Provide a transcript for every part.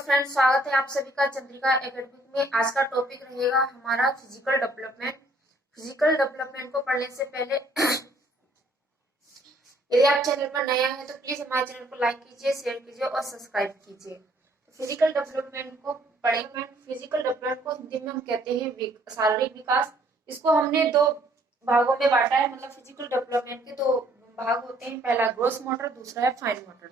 Friends, स्वागत है आप सभी का चंद्रिका एकेडमी में। आज का टॉपिक रहेगा हमारा फिजिकल डेवलपमेंट। फिजिकल डेवलपमेंट को पढ़ने से पहले यदि आप चैनल पर नया है तो प्लीज हमारे चैनल को लाइक कीजिए, शेयर कीजिए और सब्सक्राइब कीजिए। फिजिकल डेवलपमेंट को पढ़ेंगे। फिजिकल डेवलपमेंट को हिंदी में हम कहते हैं शारीरिक विकास। इसको हमने दो भागों में बांटा है। मतलब फिजिकल डेवलपमेंट के दो भाग होते हैं, पहला ग्रोस मोटर, दूसरा है फाइन मोटर।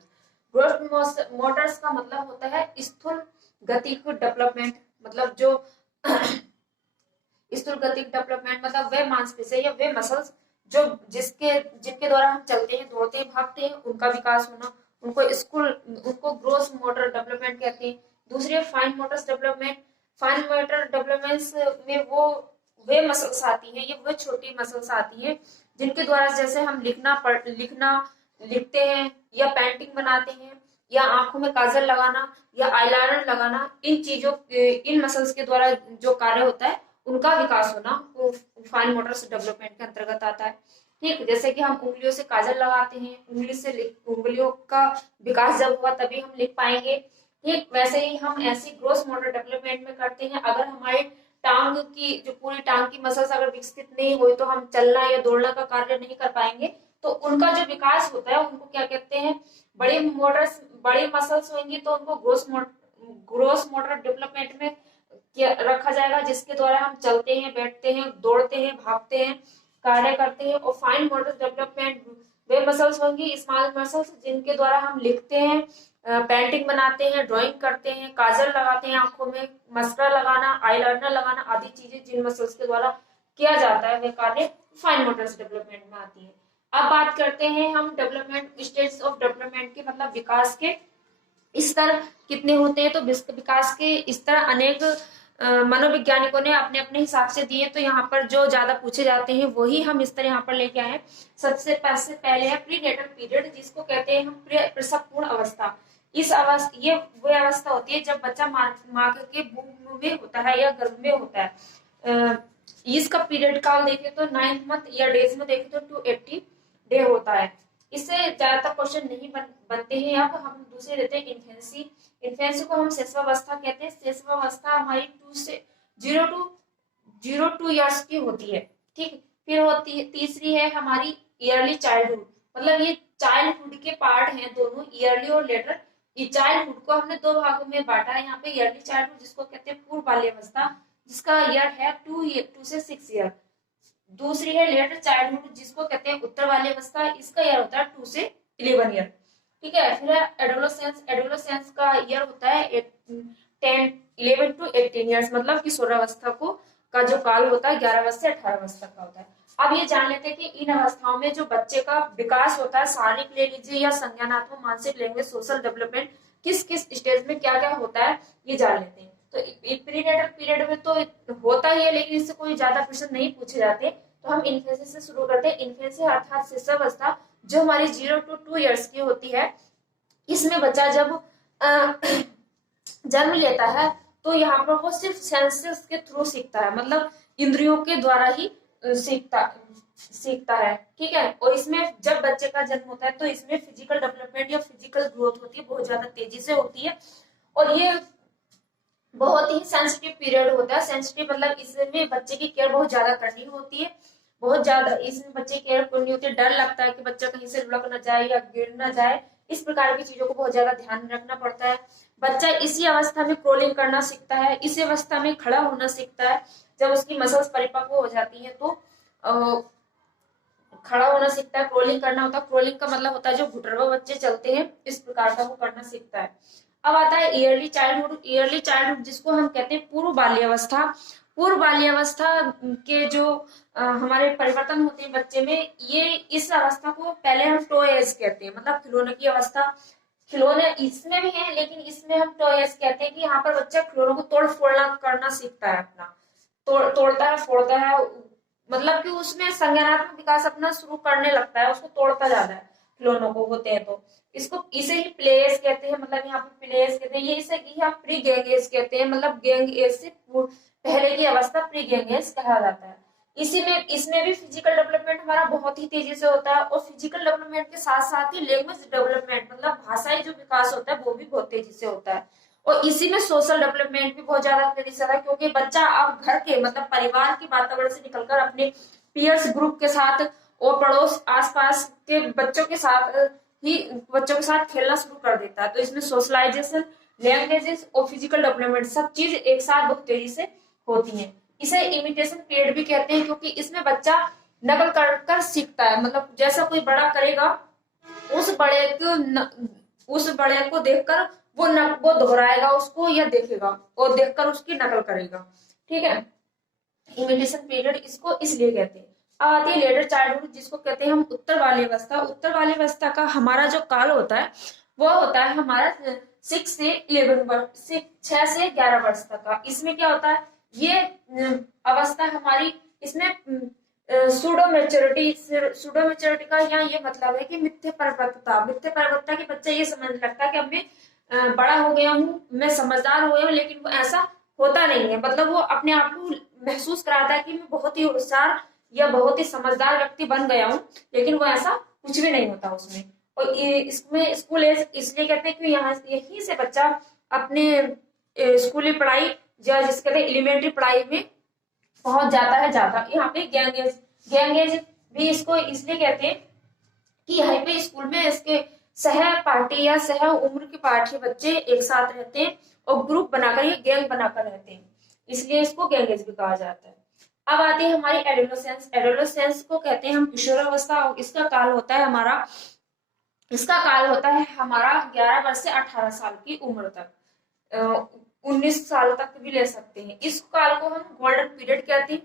ग्रोथ मोटर्स का मतलब होता है स्थूल गति को डेवलपमेंट। मतलब जो स्थूल गति डेवलपमेंट मतलब वे मांसपेशियां या वे मसल्स जो जिनके द्वारा हम चलते हैं, दौड़ते हैं, भागते हैं, उनका विकास होना, उनको ग्रोस मोटर डेवलपमेंट कहते हैं। दूसरी fine Motors development. Fine motor developments में वे मसल्स आती हैं, ये वो छोटी मसल्स आती हैं जिनके द्वारा जैसे हम लिखते हैं या पेंटिंग बनाते हैं या आंखों में काजल लगाना या आईलाइनर लगाना, इन मसल्स के द्वारा जो कार्य होता है उनका विकास होना वो फाइन मोटर्स डेवलपमेंट के अंतर्गत आता है। ठीक, जैसे कि हम उंगलियों से काजल लगाते हैं, उंगलियों का विकास जब होगा तभी हम लिख पाएंगे। ठीक, वैसे ही हम ऐसी ग्रोस मोटर डेवलपमेंट में करते हैं। अगर हमारे टांग की जो पूरी टांग की मसल्स अगर विकसित नहीं हुई तो हम चलना या दौड़ना का कार्य नहीं कर पाएंगे। तो उनका जो विकास होता है उनको क्या कहते हैं, बड़ी मसल्स होंगी तो उनको ग्रोस मोटर डेवलपमेंट में रखा जाएगा, जिसके द्वारा हम चलते हैं, बैठते हैं, दौड़ते हैं, भागते हैं, कार्य करते हैं। और फाइन मोटर डेवलपमेंट वे मसल्स होंगी, स्मॉल मसल्स, जिनके द्वारा हम लिखते हैं, पेंटिंग बनाते हैं, ड्राइंग करते हैं, काजल लगाते हैं आंखों में, मस्करा लगाना, आईलाइनर लगाना आदि चीजें जिन मसल्स के द्वारा किया जाता है वे कार्य फाइन मोटर्स डेवलपमेंट में आती है। अब बात करते हैं हम डेवलपमेंट स्टेट्स ऑफ डेवलपमेंट के, मतलब विकास के स्तर कितने होते हैं। तो विकास के स्तर अनेक मनोवैज्ञानिकों ने अपने अपने हिसाब से दिए। तो यहाँ पर जो ज्यादा पूछे जाते हैं वही हम स्तर यहाँ पर लेके आए। सबसे पहले है प्रीनेटल पीरियड, जिसको कहते हैं हम प्रसवपूर्ण अवस्था। ये वो अवस्था होती है जब बच्चा माँ के भूमि में होता है या गर्भ में होता है। इसका पीरियड काल देखें तो 9th मंथ या डेज में देखें तो 280 डे होता है। इससे ज्यादातर क्वेश्चन नहीं बनते हैं। अब हम दूसरे लेते हैं इन्फेंसी। इन्फेंसी को हम शिशुअवस्था कहते हैं। शिशुअवस्था हमारी 2 से 0 to 2 ईयर्स की होती है। ठीक, फिर होती है तीसरी है हमारी ईयरली चाइल्डहुड। मतलब ये चाइल्डहुड के पार्ट हैं दोनों, ईयरली और लेटर। ये चाइल्डहुड को हमने दो भागों में बांटा है। यहाँ पे ईयरली चाइल्डहुड जिसको कहते हैं पूर्व बाल्यावस्था, जिसका ईयर है 2 से 6 ईयर। दूसरी है लेटर चाइल्डहुड जिसको कहते हैं उत्तर वाली अवस्था, इसका ईयर होता है 2 से 11 ईयर। ठीक है, फिर है एडोलेसेंस। एडोलेसेंस का ईयर होता है 11 to 18 ईयर्स, मतलब कि किशोरावस्था का जो काल होता है 11 वर्ष से 18 वर्ष तक का होता है। अब ये जान लेते हैं कि इन अवस्थाओं में जो बच्चे का विकास होता है, शारीरिक ले लीजिए या संज्ञानात्मक, मानसिक, लैंग्वेज, सोशल डेवलपमेंट, किस किस स्टेज में क्या क्या होता है ये जान लेते हैं। तो प्रीनेटल पीरियड में तो होता ही है, लेकिन इससे कोई ज्यादा क्वेश्चन नहीं पूछे जाते। तो हम इन्फेंसी से शुरू करते हैं। इन्फेंसी अर्थात शिशुअवस्था जो हमारी 0 to 2 ईयर्स की होती है। इसमें बच्चा जब जन्म लेता है तो यहाँ पर वो सिर्फ सेंसेस के थ्रू सीखता है, मतलब इंद्रियों के द्वारा ही सीखता है। ठीक है, और इसमें जब बच्चे का जन्म होता है तो इसमें फिजिकल डेवलपमेंट या फिजिकल ग्रोथ होती है, बहुत ज्यादा तेजी से होती है। और ये बहुत ही सेंसिटिव पीरियड होता है। सेंसिटिव मतलब इसमें बच्चे की केयर बहुत ज्यादा करनी होती है, बहुत ज्यादा इसमें बच्चे की केयर करनी होती है। डर लगता है कि बच्चा कहीं से लुढ़क न जाए या गिर न जाए, इस प्रकार की चीजों को बहुत ज्यादा ध्यान रखना पड़ता है। बच्चा इसी अवस्था में क्रोलिंग करना सीखता है, इसी अवस्था में खड़ा होना सीखता है। जब उसकी मसल्स परिपक्व हो जाती है तो खड़ा होना सीखता है, क्रोलिंग करना होता है। क्रोलिंग का मतलब होता है जो घुटरवा बच्चे चलते हैं, इस प्रकार का वो करना सीखता है। अब आता है ईयरली चाइल्डहुड। ईयरली चाइल्डहुड जिसको हम कहते हैं पूर्व बाल्यावस्था। पूर्व बाल्यावस्था के जो हमारे परिवर्तन होते हैं बच्चे में, ये इस अवस्था को पहले हम टॉय एज कहते हैं, मतलब खिलौने की अवस्था। खिलौने इसमें भी है, लेकिन इसमें हम टॉय एज कहते हैं कि यहाँ पर बच्चा खिलौनों को तोड़ फोड़ना करना सीखता है, अपना तोड़ता है, फोड़ता है, मतलब कि उसमें संज्ञानात्मक विकास अपना शुरू करने लगता है, उसको तोड़ता जाता है खिलौनों को होते हैं। तो इसे ही प्ले एज कहते हैं, मतलब यहाँ पे प्ले एज कहते हैं। ये इसे ही हम प्री गैंग एज कहते हैं, मतलब गैंग एज से पहले की अवस्था प्री गैंग एज कहा जाता है। इसमें भी फिजिकल डेवलपमेंट हमारा बहुत ही तेजी से होता है। और फिजिकल डेवलपमेंट के साथ साथ ही लैंग्वेज डेवलपमेंट, मतलब भाषाई जो विकास होता है वो भी बहुत तेजी से होता है। और इसी में सोशल डेवलपमेंट भी बहुत ज्यादा तेजी से है, क्योंकि बच्चा अब घर के मतलब परिवार के वातावरण से निकलकर अपने पीयर्स ग्रुप के साथ और पड़ोस आसपास के बच्चों के साथ ही बच्चों के साथ खेलना शुरू कर देता है। तो इसमें सोशलाइजेशन, लैंग्वेजेस और फिजिकल डेवलपमेंट सब चीज एक साथ बहुत तेजी से होती है। इसे इमिटेशन पीरियड भी कहते हैं, क्योंकि इसमें बच्चा नकल कर कर सीखता है। मतलब जैसा कोई बड़ा करेगा उस बड़े को उस बड़े को देखकर वो दोहराएगा उसको या देखेगा और देखकर उसकी नकल करेगा। ठीक है, इमिटेशन पीरियड इसको इसलिए कहते हैं। अब आती है लेटर चाइल्डहुड, जिसको कहते हैं हम उत्तर वाली अवस्था। उत्तर वाली अवस्था का हमारा जो काल होता है वो होता है हमारा 6 से 11 वर्ष, 6 से 11 वर्ष तक का। इसमें क्या होता है, ये अवस्था हमारी, इसमें सूडो मेच्योरिटी का यहाँ ये मतलब है कि मिथ्या परिपक्वता के बच्चा ये समझने लगता है कि अब मैं बड़ा हो गया हूँ, मैं समझदार हो गया हूँ, लेकिन वो ऐसा होता नहीं है। मतलब वो अपने आप को महसूस कराता है कि मैं बहुत ही होशियार या बहुत ही समझदार व्यक्ति बन गया हूँ, लेकिन वो ऐसा कुछ भी नहीं होता उसमें। और इसमें स्कूल एज इसलिए कहते हैं कि यहाँ यहीं से बच्चा अपने स्कूली पढ़ाई या जिसके कहते हैं एलिमेंट्री पढ़ाई में पहुंच जाता है ज्यादा। यहाँ पे गैंग एज भी इसको इसलिए कहते हैं कि यहाँ पे स्कूल में इसके सह पार्टी या सह उम्र के पाठी बच्चे एक साथ रहते हैं और ग्रुप बनाकर ये गैंग बनाकर रहते हैं, इसलिए इसको गैंग एज भी कहा जाता है। अब आती है हमारी एडोलेसेंस। एडोलेसेंस को कहते हैं हम किशोरावस्था। इसका काल होता है हमारा 11 वर्ष से 18 साल की उम्र तक, 19 साल तक भी ले सकते हैं। इस काल को हम गोल्डन पीरियड कहते हैं।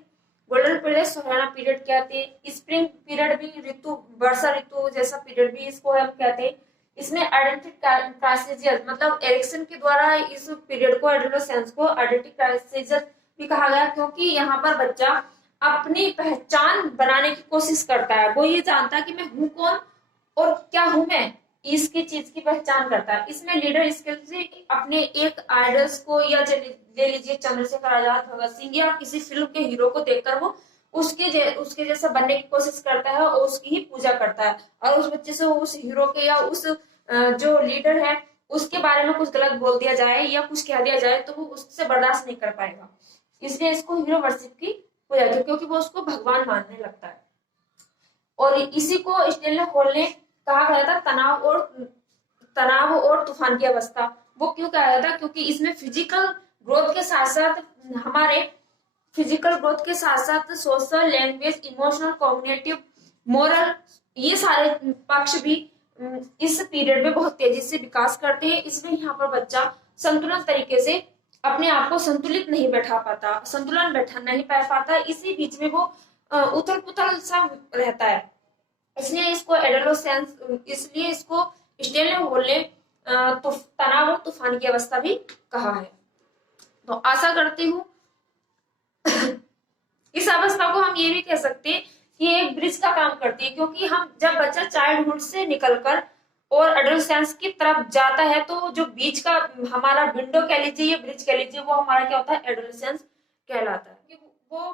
गोल्डन पीरियड सुहाना पीरियड कहते हैं। स्प्रिंग पीरियड भी ऋतु वर्षा ऋतु जैसा पीरियड भी इसको हम कहते हैं। इसमें आइडेंटिटी क्राइसिस मतलब एरिक्सन के द्वारा इस पीरियड को एडोलेसेंस को आइडेंटिटी क्राइसिस भी कहा गया, क्योंकि यहाँ पर बच्चा अपनी पहचान बनाने की कोशिश करता है। वो ये जानता है कि मैं हूँ कौन और क्या हूं मैं, इसकी चीज की पहचान करता है। इसमें लीडर स्किल से अपने एक आइडल्स को या ले लीजिए चंद्रशेखर आजाद, भगत सिंह या किसी फिल्म के हीरो को देखकर वो उसके जैसा बनने की कोशिश करता है और उसकी ही पूजा करता है। और उस बच्चे से उस हीरो के या उस जो लीडर है उसके बारे में कुछ गलत बोल दिया जाए या कुछ कह दिया जाए तो वो उससे बर्दाश्त नहीं कर पाएगा। इसलिए इसको हीरो वर्शिप की पूजा की, क्योंकि वो उसको भगवान मानने लगता है। और इसी को स्टेनले हॉल ने कहा गया था तनाव और तूफान की अवस्था। वो क्यों कहा गया था, क्योंकि इसमें फिजिकल ग्रोथ के साथ साथ social, language, emotional, cognitive, moral ये सारे पक्ष भी इस पीरियड में बहुत तेजी से विकास करते हैं। इसमें यहाँ पर बच्चा संतुलन तरीके से अपने आप को संतुलन बैठा नहीं पाता। इसी बीच में वो उथल पुथल सा रहता है। इसलिए इसको एडोलेसेंस, इसलिए इसको स्टेनले हॉल ने तनाव और तूफान की अवस्था भी कहा है। तो आशा करती हूँ इस अवस्था को हम ये भी कह सकते हैं कि एक ब्रिज का काम करती है, क्योंकि हम जब बच्चा चाइल्डहुड से निकलकर और एडोलेसेंस की तरफ जाता है तो जो बीच का हमारा विंडो कह लीजिए या ब्रिज कह लीजिए वो हमारा क्या होता है, एडोलेसेंस कहलाता है। वो